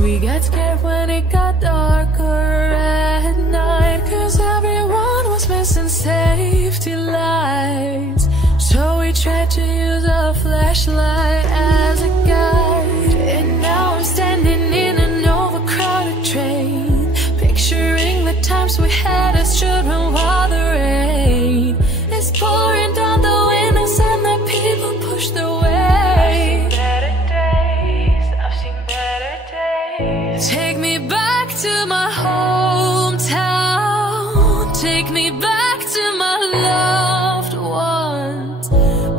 we got scared when it got darker at night, 'cause everyone was missing safety lights. So we tried to use a flashlight as a guide. And now I'm standing in an overcrowded train, picturing the times we had as children while the rain is pouring down the windows and the people push their way. Take me back to my hometown. Take me back to my loved ones.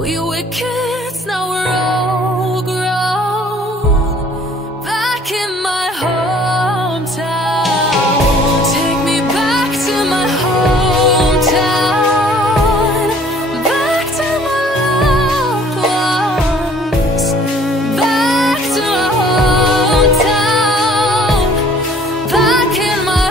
We were kids, now we're all grown. Back in my hometown. Take me back to my hometown. Back to my loved ones. Back to my hometown. Back in my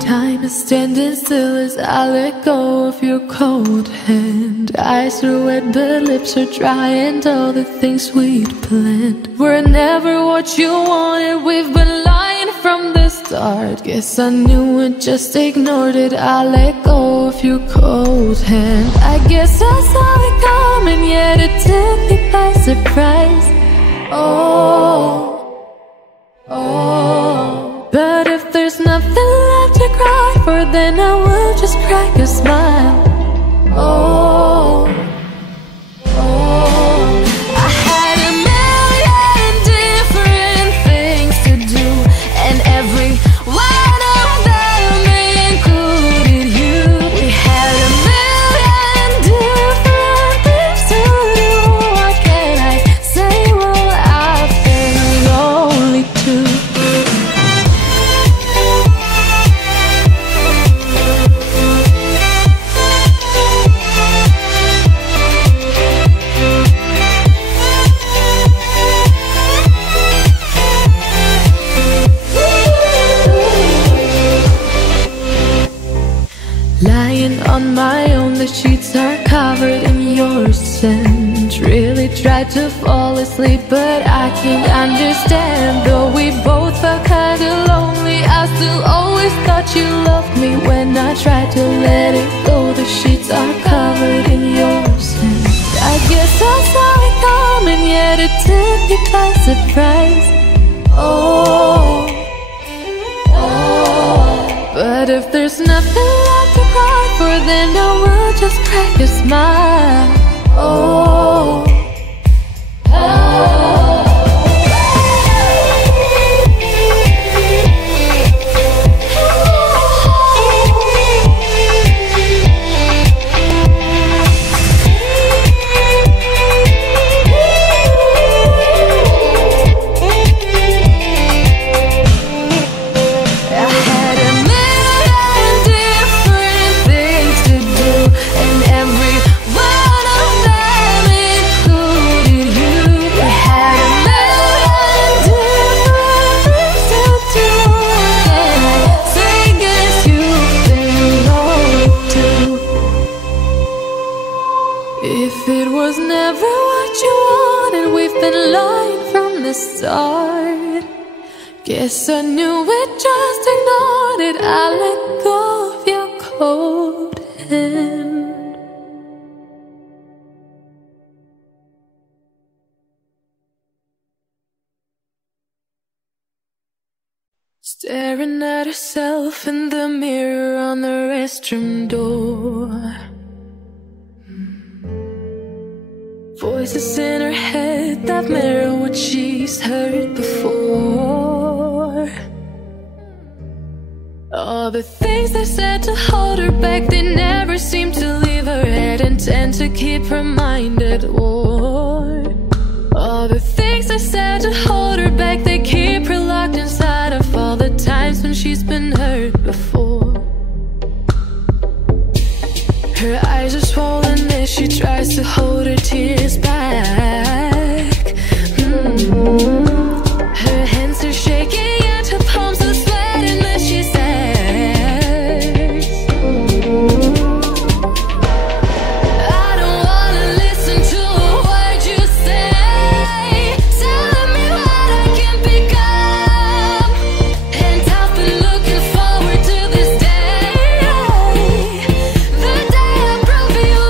Time is standing still as I let go of your cold hand. Eyes are wet but lips are dry, and all the things we'd planned were never what you wanted. We've been lying from the start. Guess I knew it, just ignored it. I let go of your cold hand. I guess I saw it coming, yet it took me by surprise. Oh, but if there's nothing left to cry for, then I will just crack a smile. I had a million different things to do, and every one of them included you. We had a million different things to do. What can I say? Well, I've been lonely too. Lying on my own, the sheets are covered in your scent. Really tried to fall asleep, but I can't understand. Though we both felt kinda lonely, I still always thought you loved me. When I tried to let it go, the sheets are covered in your scent. I guess I saw it coming, yet it took me by surprise. But if there's nothing left to cry for, then I will just crack a smile. If it was never what you wanted, we've been lying from the start. Guess I knew it, just ignored it. I let go of your cold hand. staring at herself in the mirror on the restroom door. Voices in her head that mirror what she's heard before. All the things they said to hold her back, they never seem to leave her head and tend to keep her mind at war. All the things they said to hold her back, they keep her locked inside of all the times when she's been hurt before. Her eyes are swollen as she tries to hold her tears back. Her hands are shaking and her palms are sweating as she says, I don't wanna listen to a word you say, telling me what I can become. And I've been looking forward to this day, the day I prove you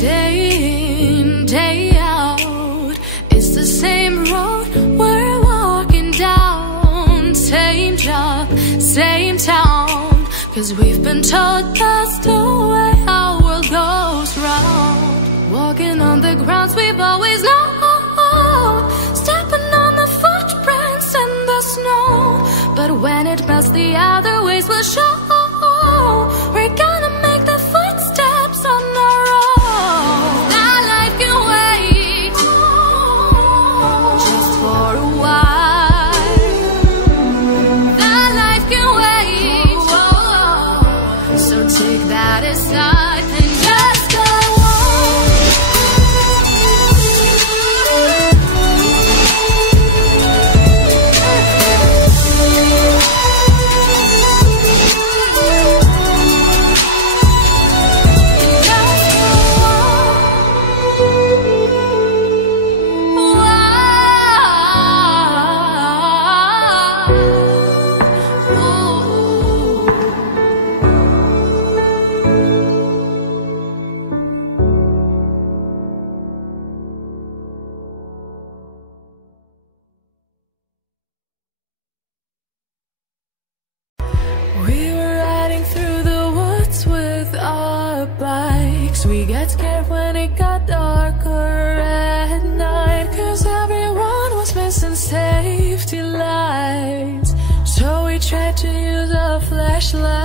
day in, day out. It's the same road we're walking down, same job, same town. Cause we've been told that's the way our world goes round. Walking on the grounds we've always known, stepping on the footprints in the snow. But when it melts, the other ways will show. We're gonna make the footsteps on our own. That life can wait just for a while. That life can wait, so take that aside and just go We were riding through the woods with our bikes. We got scared when it got darker at night, cause everyone was missing safety lights. So we tried to use a flashlight.